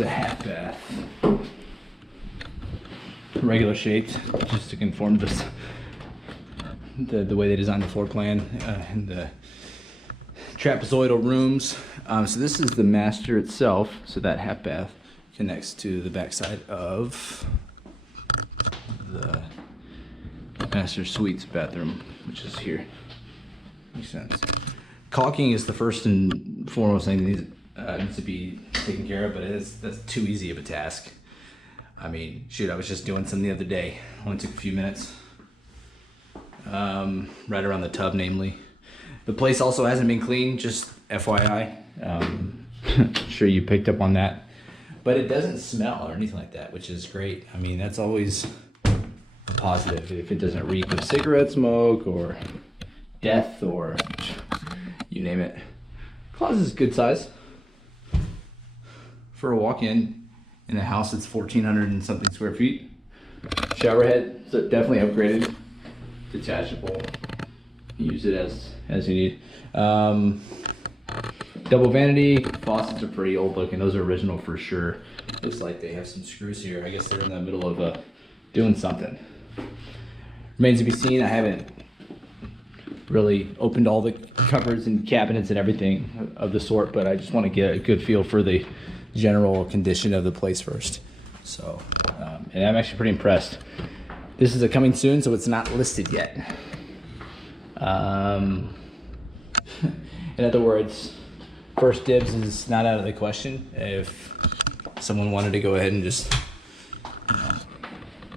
a half bath, regular shaped, just to conform this the way they designed the floor plan and the trapezoidal rooms. So this is the master itself. So that half bath connects to the backside of the master suite's bathroom, which is here. Makes sense. Caulking is the first and foremost thing that needs to be taken care of, but that's too easy of a task. I mean, shoot, I was just doing some the other day. Only took a few minutes. Right around the tub, namely. The place also hasn't been cleaned, just FYI. Sure you picked up on that. But it doesn't smell or anything like that, which is great. I mean, that's always a positive if it doesn't reek of cigarette smoke or death or you name it. Closet is good size for a walk-in in a house that's 1,400 and something square feet. Shower head, so definitely upgraded, detachable. Use it as you need. Double vanity. Faucets are pretty old looking. Those are original for sure. Looks like they have some screws here. I guess they're in the middle of doing something. Remains to be seen. I haven't really opened all the cupboards and cabinets and everything of the sort, but I just want to get a good feel for the general condition of the place first. So, and I'm actually pretty impressed. This is a coming soon, so it's not listed yet. In other words, first dibs is not out of the question. If someone wanted to go ahead and just, you know,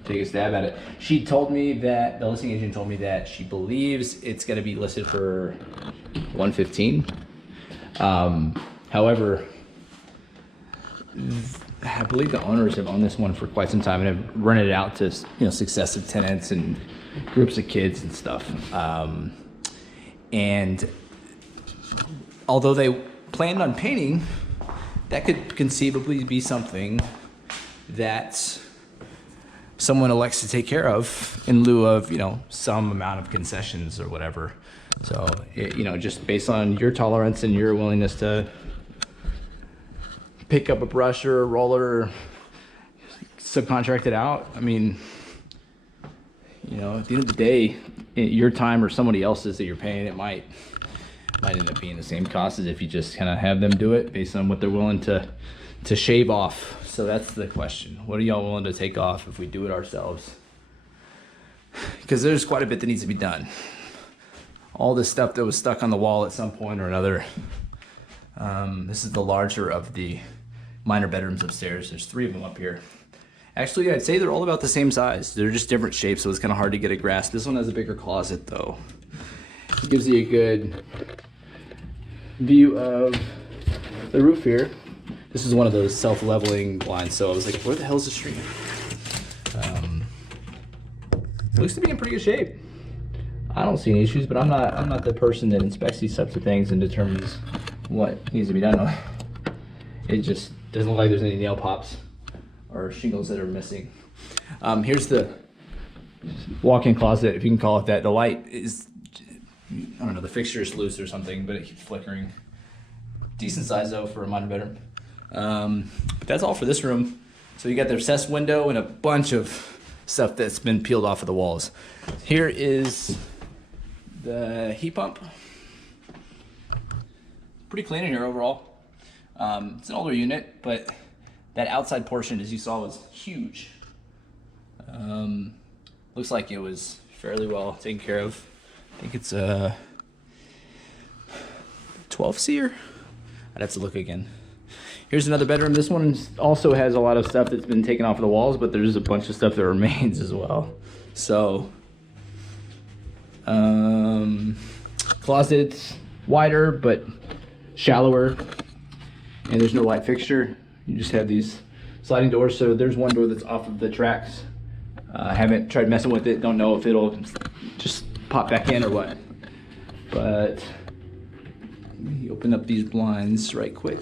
take a stab at it. She told me that, the listing agent told me that she believes it's going to be listed for $115. However, I believe the owners have owned this one for quite some time and have rented it out to, you know, successive tenants and groups of kids and stuff. And although they planned on painting, that could conceivably be something that someone elects to take care of in lieu of, you know, some amount of concessions or whatever. So, you know, just based on your tolerance and your willingness to pick up a brush or a roller, subcontract it out. I mean, you know, at the end of the day, your time or somebody else's that you're paying, it might end up being the same cost as if you just kind of have them do it based on what they're willing to shave off. So that's the question. What are y'all willing to take off if we do it ourselves? Because there's quite a bit that needs to be done. All this stuff that was stuck on the wall at some point or another. This is the larger of the minor bedrooms upstairs. There's 3 of them up here. Actually, I'd say they're all about the same size. They're just different shapes, so it's kind of hard to get a grasp. This one has a bigger closet, though. It gives you a good view of the roof here. This is one of those self-leveling blinds, so I was like, where the hell's the street? It looks to be in pretty good shape. I don't see any issues, but I'm not the person that inspects these types of things and determines what needs to be done. It just doesn't look like there's any nail pops or shingles that are missing. Here's the walk-in closet, if you can call it that. The light is, I don't know, the fixture is loose or something, but it keeps flickering. Decent size though for a minor bedroom. But that's all for this room. So you got the recessed window and a bunch of stuff that's been peeled off of the walls. Here is the heat pump. Pretty clean in here overall. It's an older unit, but that outside portion, as you saw, was huge. Looks like it was fairly well taken care of. I think it's a 12 seer. I'd have to look again. Here's another bedroom. This one also has a lot of stuff that's been taken off of the walls, but there's a bunch of stuff that remains as well. So, closet's wider, but shallower, and there's no light fixture. You just have these sliding doors. So there's one door that's off of the tracks. I haven't tried messing with it. Don't know if it'll just pop back in or what. But let me open up these blinds right quick.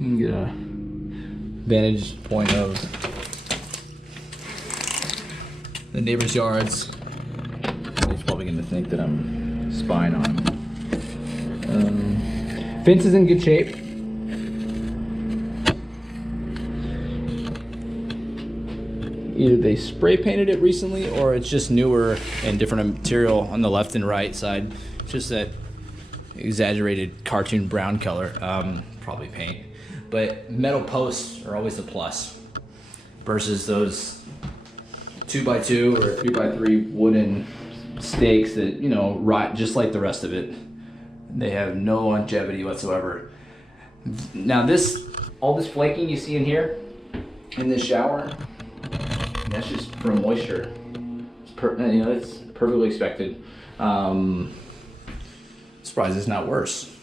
You can get a vantage point of the neighbor's yards. He's probably gonna think that I'm spying on him. Fence is in good shape. either they spray painted it recently or it's just newer and different material on the left and right side. It's just that exaggerated cartoon brown color, probably paint. But metal posts are always a plus versus those 2x2 or 3x3 wooden stakes that, you know, rot just like the rest of it. They have no longevity whatsoever. Now all this flaking you see in here, in this shower, that's just from moisture. It's perfectly expected. Surprised it's not worse.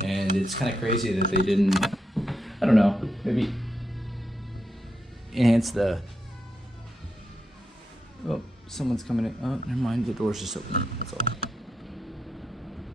And it's kind of crazy that they didn't, I don't know, maybe enhance the, oh, someone's coming in. Oh, never mind, the door's just open, that's all.